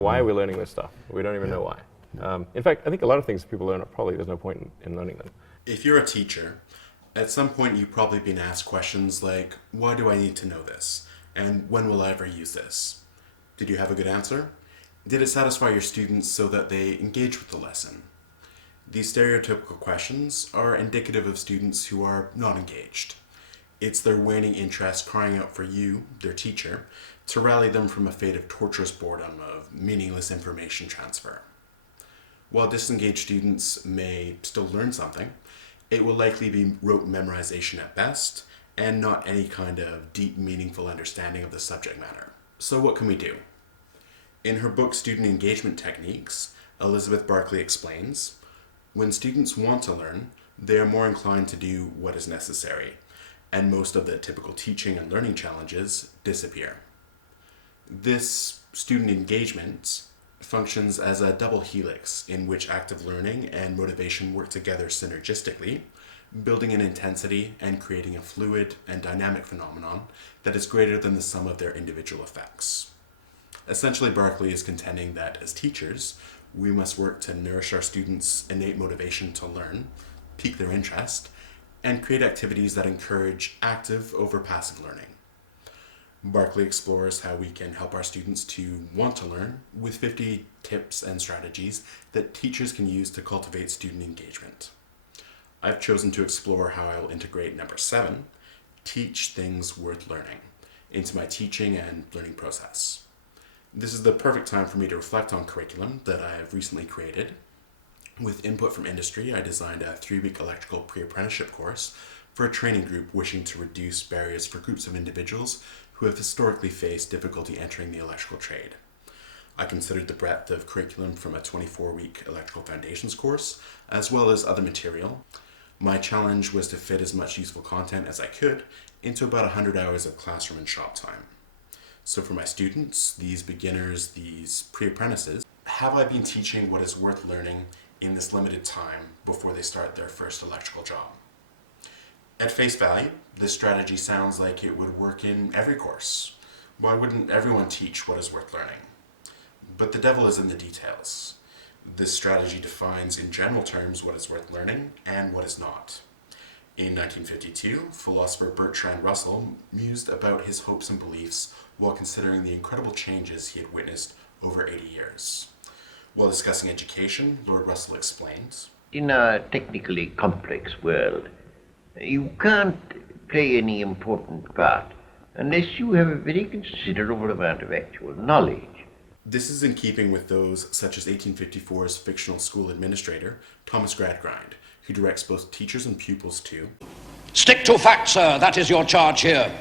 Why are we learning this stuff? We don't even know why. In fact, I think a lot of things people learn, probably there's no point in learning them. If you're a teacher, at some point you've probably been asked questions like, why do I need to know this? And when will I ever use this? Did you have a good answer? Did it satisfy your students so that they engage with the lesson? These stereotypical questions are indicative of students who are not engaged. It's their waning interest crying out for you, their teacher, to rally them from a fate of torturous boredom of meaningless information transfer. While disengaged students may still learn something, it will likely be rote memorization at best, and not any kind of deep, meaningful understanding of the subject matter. So what can we do? In her book, Student Engagement Techniques, Elizabeth Barkley explains, when students want to learn, they are more inclined to do what is necessary, and most of the typical teaching and learning challenges disappear. This student engagement functions as a double helix in which active learning and motivation work together synergistically, building an intensity and creating a fluid and dynamic phenomenon that is greater than the sum of their individual effects. Essentially, Barkley is contending that as teachers, we must work to nourish our students' innate motivation to learn, pique their interest, and create activities that encourage active over passive learning. Barkley explores how we can help our students to want to learn with 50 tips and strategies that teachers can use to cultivate student engagement. I've chosen to explore how I will integrate number 7, teach things worth learning, into my teaching and learning process. This is the perfect time for me to reflect on curriculum that I have recently created. With input from industry, I designed a 3-week electrical pre-apprenticeship course for a training group wishing to reduce barriers for groups of individuals who have historically faced difficulty entering the electrical trade. I considered the breadth of curriculum from a 24-week electrical foundations course, as well as other material. My challenge was to fit as much useful content as I could into about 100 hours of classroom and shop time. So for my students, these beginners, these pre-apprentices, have I been teaching what is worth learning in this limited time before they start their first electrical job? At face value, this strategy sounds like it would work in every course. Why wouldn't everyone teach what is worth learning? But the devil is in the details. This strategy defines in general terms what is worth learning and what is not. In 1952, philosopher Bertrand Russell mused about his hopes and beliefs while considering the incredible changes he had witnessed over 80 years. While discussing education, Lord Russell explains, in a technically complex world, you can't play any important part unless you have a very considerable amount of actual knowledge. this is in keeping with those such as 1854's fictional school administrator, Thomas Gradgrind, who directs both teachers and pupils to Stick to facts, sir. That is your charge here.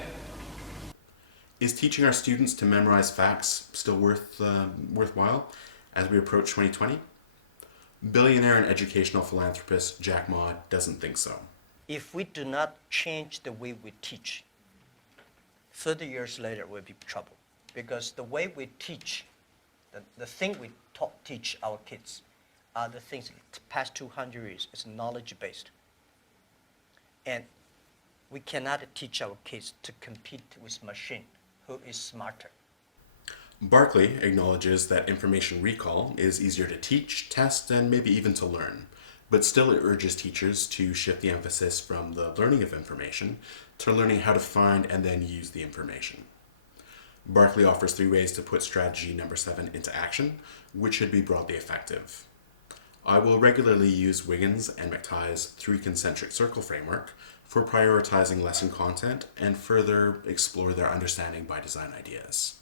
Is teaching our students to memorize facts still worthwhile as we approach 2020? Billionaire and educational philanthropist Jack Ma doesn't think so. If we do not change the way we teach, 30 years later we'll be trouble. Because the way we teach, the thing we teach our kids are the things the past 200 years is knowledge-based. And we cannot teach our kids to compete with machine who is smarter. Barkley acknowledges that information recall is easier to teach, test, and maybe even to learn, but still it urges teachers to shift the emphasis from the learning of information to learning how to find and then use the information. Barkley offers 3 ways to put strategy number 7 into action, which should be broadly effective. I will regularly use Wiggins and McTighe's 3 concentric circle framework for prioritizing lesson content and further explore their understanding by design ideas.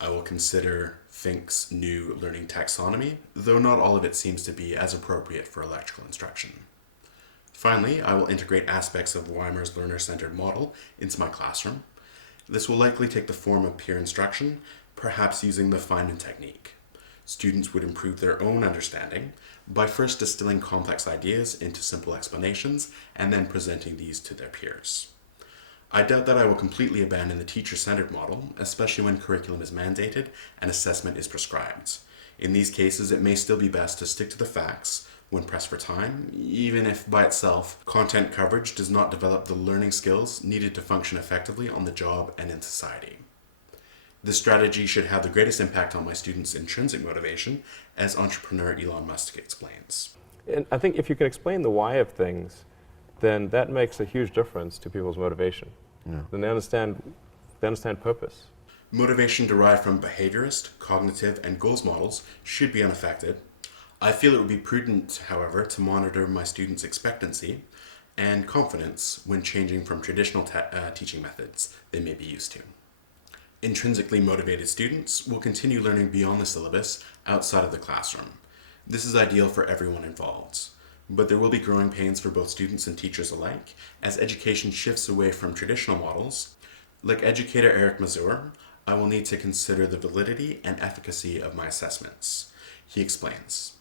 I will consider Fink's new learning taxonomy, though not all of it seems to be as appropriate for electrical instruction. Finally, I will integrate aspects of Weimer's learner-centered model into my classroom. This will likely take the form of peer instruction, perhaps using the Feynman technique. Students would improve their own understanding by first distilling complex ideas into simple explanations and then presenting these to their peers. I doubt that I will completely abandon the teacher-centered model, especially when curriculum is mandated and assessment is prescribed. In these cases, it may still be best to stick to the facts when pressed for time, even if by itself, content coverage does not develop the learning skills needed to function effectively on the job and in society. This strategy should have the greatest impact on my students' intrinsic motivation, as entrepreneur Elon Musk explains. And I think if you can explain the why of things, then that makes a huge difference to people's motivation. Yeah. Then they understand purpose. Motivation derived from behaviorist, cognitive, and goals models should be unaffected. I feel it would be prudent, however, to monitor my students' expectancy and confidence when changing from traditional teaching methods they may be used to. Intrinsically motivated students will continue learning beyond the syllabus outside of the classroom. This is ideal for everyone involved, but there will be growing pains for both students and teachers alike as education shifts away from traditional models. Like educator Eric Mazur, I will need to consider the validity and efficacy of my assessments. He explains.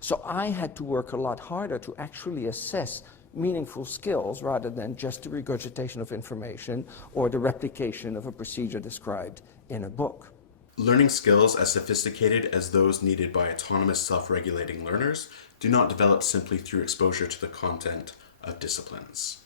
So I had to work a lot harder to actually assess meaningful skills rather than just the regurgitation of information or the replication of a procedure described in a book. Learning skills as sophisticated as those needed by autonomous self-regulating learners do not develop simply through exposure to the content of disciplines.